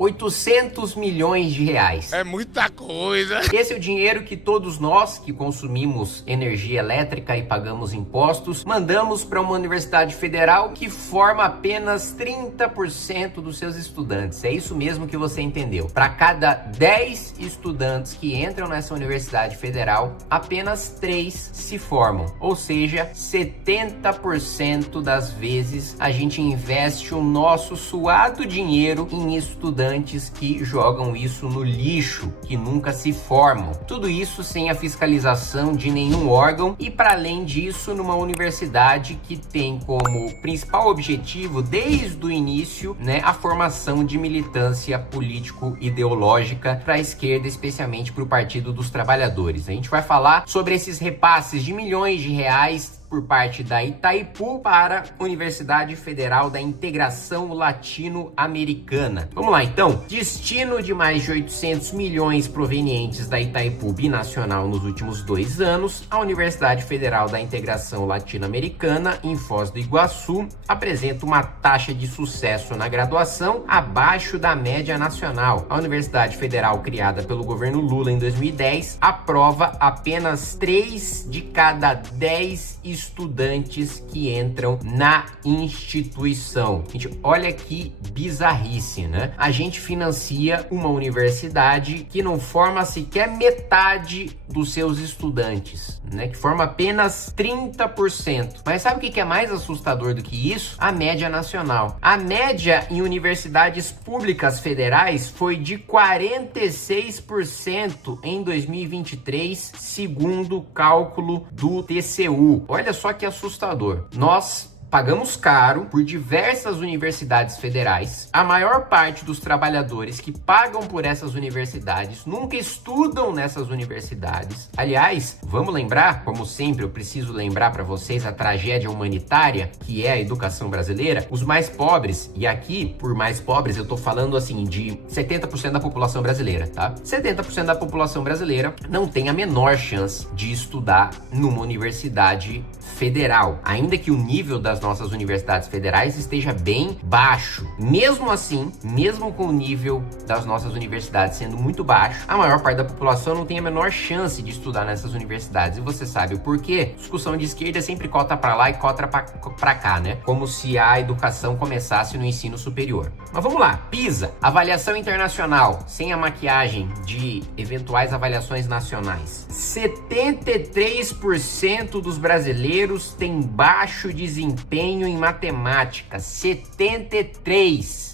800 milhões de reais. É muita coisa. Esse é o dinheiro que todos nós que consumimos energia elétrica e pagamos impostos, mandamos para uma universidade federal que forma apenas 30% dos seus estudantes. É isso mesmo que você entendeu. Para cada 10 estudantes que entram nessa universidade federal, apenas 3 se formam. Ou seja, 70% das vezes a gente investe o nosso suado dinheiro em estudantes que jogam isso no lixo, que nunca se formam. Tudo isso sem a fiscalização de nenhum órgão e, para além disso, numa universidade que tem como principal objetivo, desde o início, a formação de militância político-ideológica para a esquerda, especialmente para o Partido dos Trabalhadores. A gente vai falar sobre esses repasses de milhões de reais por parte da Itaipu para a Universidade Federal da Integração Latino-Americana. Vamos lá, então. Destino de mais de 800 milhões provenientes da Itaipu Binacional nos últimos 2 anos, a Universidade Federal da Integração Latino-Americana, em Foz do Iguaçu, apresenta uma taxa de sucesso na graduação abaixo da média nacional. A Universidade Federal, criada pelo governo Lula em 2010, aprova apenas 3 de cada 10 estudantes que entram na instituição. Gente, olha que bizarrice, né? A gente financia uma universidade que não forma sequer metade dos seus estudantes, que forma apenas 30%. Mas sabe o que é mais assustador do que isso? A média nacional. A média em universidades públicas federais foi de 46% em 2023, segundo o cálculo do TCU. Olha só que assustador. Nós pagamos caro por diversas universidades federais. A maior parte dos trabalhadores que pagam por essas universidades nunca estudam nessas universidades. Aliás, vamos lembrar, como sempre, eu preciso lembrar para vocês a tragédia humanitária que é a educação brasileira. Os mais pobres, e aqui, por mais pobres, eu tô falando assim de 70% da população brasileira, tá? 70% da população brasileira não tem a menor chance de estudar numa universidade federal, ainda que o nível das nossas universidades federais esteja bem baixo. Mesmo assim, mesmo com o nível das nossas universidades sendo muito baixo, a maior parte da população não tem a menor chance de estudar nessas universidades. E você sabe o porquê? Discussão de esquerda sempre cota para lá e cota para cá, Como se a educação começasse no ensino superior. Mas vamos lá. PISA, avaliação internacional, sem a maquiagem de eventuais avaliações nacionais. 73% dos brasileiros têm baixo desempenho em matemática. 73%.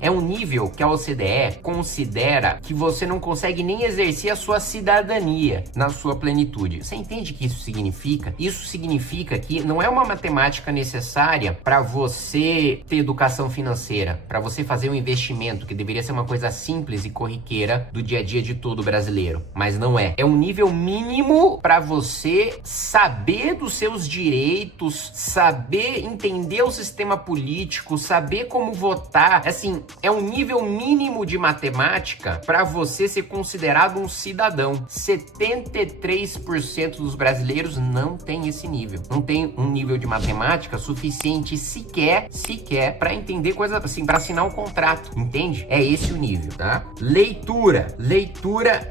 É um nível que a OCDE considera que você não consegue nem exercer a sua cidadania na sua plenitude. Você entende o que isso significa? Isso significa que não é uma matemática necessária para você ter educação financeira, para você fazer um investimento, que deveria ser uma coisa simples e corriqueira do dia a dia de todo brasileiro. Mas não é. É um nível mínimo para você saber dos seus direitos, saber entender o sistema político, saber como votar. Assim, é um nível mínimo de matemática para você ser considerado um cidadão. 73% dos brasileiros não tem esse nível. Não tem um nível de matemática suficiente sequer para entender coisa assim, para assinar um contrato, entende? É esse o nível, tá? Leitura,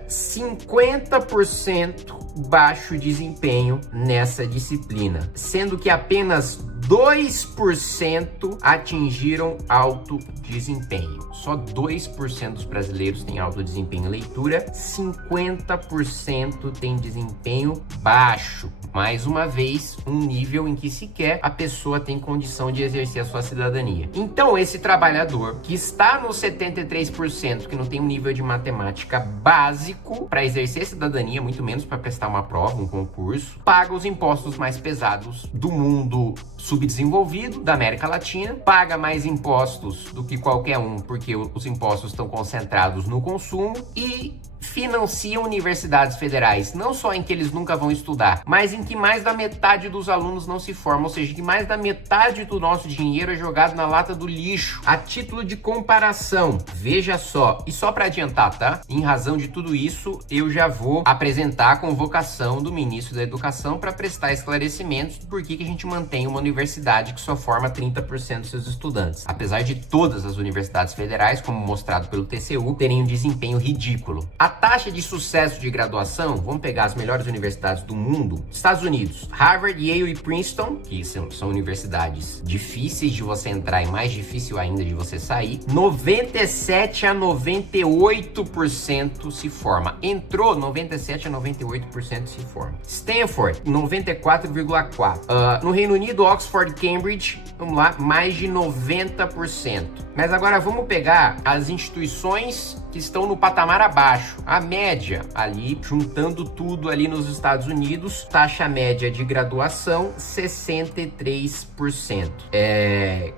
50% baixo desempenho nessa disciplina, sendo que apenas 2% atingiram alto desempenho. Só 2% dos brasileiros têm alto desempenho em leitura, 50% tem desempenho baixo. Mais uma vez, um nível em que sequer a pessoa tem condição de exercer a sua cidadania. Então, esse trabalhador que está nos 73%, que não tem um nível de matemática básico para exercer cidadania, muito menos para prestar uma prova, um concurso, paga os impostos mais pesados do mundo subdesenvolvido, da América Latina, paga mais impostos do que qualquer um, porque os impostos estão concentrados no consumo, e financiam universidades federais, não só em que eles nunca vão estudar, mas em que mais da metade dos alunos não se formam, ou seja, que mais da metade do nosso dinheiro é jogado na lata do lixo. A título de comparação, veja só, e só para adiantar, tá? Em razão de tudo isso, eu já vou apresentar a convocação do ministro da Educação para prestar esclarecimentos do porquê que a gente mantém uma universidade universidade que só forma 30% dos seus estudantes. Apesar de todas as universidades federais, como mostrado pelo TCU, terem um desempenho ridículo. A taxa de sucesso de graduação, vamos pegar as melhores universidades do mundo, Estados Unidos, Harvard, Yale e Princeton, que são universidades difíceis de você entrar e mais difícil ainda de você sair, 97 a 98% se forma. Entrou, 97 a 98% se forma. Stanford, 94,4%. No Reino Unido, Oxford e Cambridge, vamos lá, mais de 90%. Mas agora vamos pegar as instituições que estão no patamar abaixo. A média ali, juntando tudo ali nos Estados Unidos, taxa média de graduação, 63%.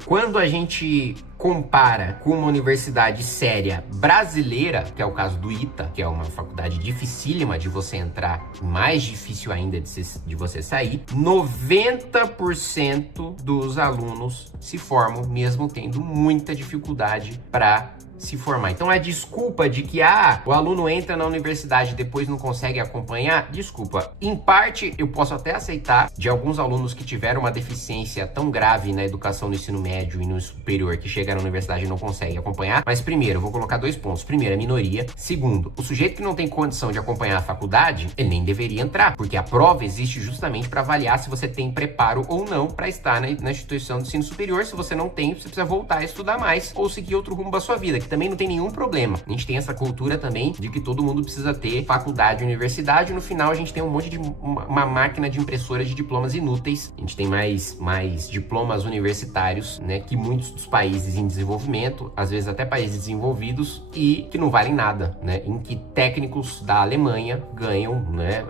Quando a gente compara com uma universidade séria brasileira, que é o caso do ITA, que é uma faculdade dificílima de você entrar, mais difícil ainda de você sair, 90% dos alunos se formam, mesmo tendo muita dificuldade para se formar. Então a desculpa de que o aluno entra na universidade e depois não consegue acompanhar, desculpa. Em parte eu posso até aceitar de alguns alunos que tiveram uma deficiência tão grave na educação no ensino médio e no superior que chega na universidade e não consegue acompanhar. Mas primeiro, eu vou colocar 2 pontos. Primeiro, a minoria. Segundo, o sujeito que não tem condição de acompanhar a faculdade, ele nem deveria entrar, porque a prova existe justamente para avaliar se você tem preparo ou não para estar na instituição de ensino superior. Se você não tem, você precisa voltar a estudar mais ou seguir outro rumo da sua vida, que também não tem nenhum problema. A gente tem essa cultura também de que todo mundo precisa ter faculdade e universidade, e no final a gente tem um monte de uma máquina de impressora de diplomas inúteis. A gente tem mais diplomas universitários, né, que muitos dos países em desenvolvimento, às vezes até países desenvolvidos, e que não valem nada, né, em que técnicos da Alemanha ganham, né,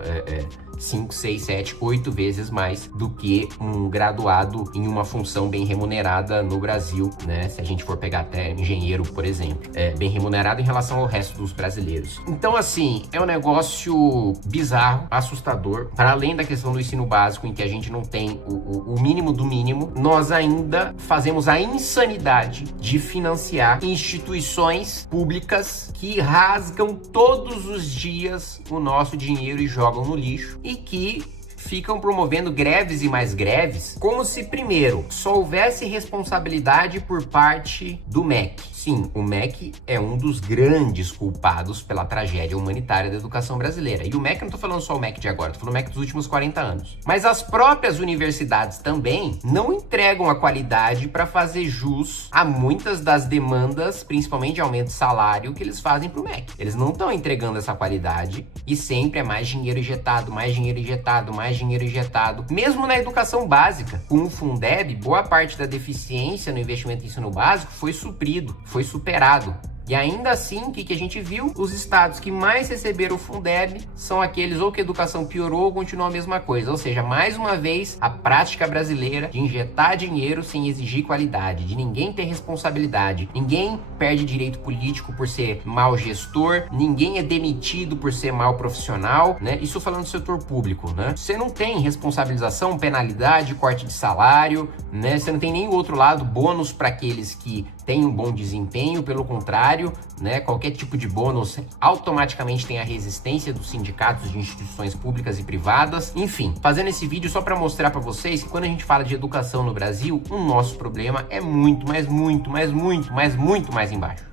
5, 6, 7, 8 vezes mais do que um graduado em uma função bem remunerada no Brasil, né? Se a gente for pegar até engenheiro, por exemplo, bem remunerado em relação ao resto dos brasileiros. Então, assim, é um negócio bizarro, assustador. Para além da questão do ensino básico, em que a gente não tem o mínimo do mínimo, nós ainda fazemos a insanidade de financiar instituições públicas que rasgam todos os dias o nosso dinheiro e jogam no lixo, e que ficam promovendo greves e mais greves, como se, primeiro, só houvesse responsabilidade por parte do MEC. Sim, o MEC é um dos grandes culpados pela tragédia humanitária da educação brasileira. E o MEC, eu não tô falando só o MEC de agora, tô falando o MEC dos últimos 40 anos. Mas as próprias universidades também não entregam a qualidade para fazer jus a muitas das demandas, principalmente de aumento de salário, que eles fazem pro MEC. Eles não estão entregando essa qualidade e sempre é mais dinheiro injetado, mais dinheiro injetado, mais dinheiro injetado. Mesmo na educação básica, com o Fundeb, boa parte da deficiência no investimento em ensino básico foi suprido, foi superado. E ainda assim, o que a gente viu? Os estados que mais receberam o Fundeb são aqueles ou que a educação piorou ou continuou a mesma coisa. Ou seja, mais uma vez, a prática brasileira de injetar dinheiro sem exigir qualidade, de ninguém ter responsabilidade. Ninguém perde direito político por ser mau gestor, ninguém é demitido por ser mau profissional, né? Isso falando do setor público, né? Você não tem responsabilização, penalidade, corte de salário, né? Você não tem nem o outro lado, bônus para aqueles que têm um bom desempenho, pelo contrário, né? Qualquer tipo de bônus automaticamente tem a resistência dos sindicatos de instituições públicas e privadas. Enfim, fazendo esse vídeo só para mostrar para vocês que quando a gente fala de educação no Brasil, o nosso problema é muito mais embaixo.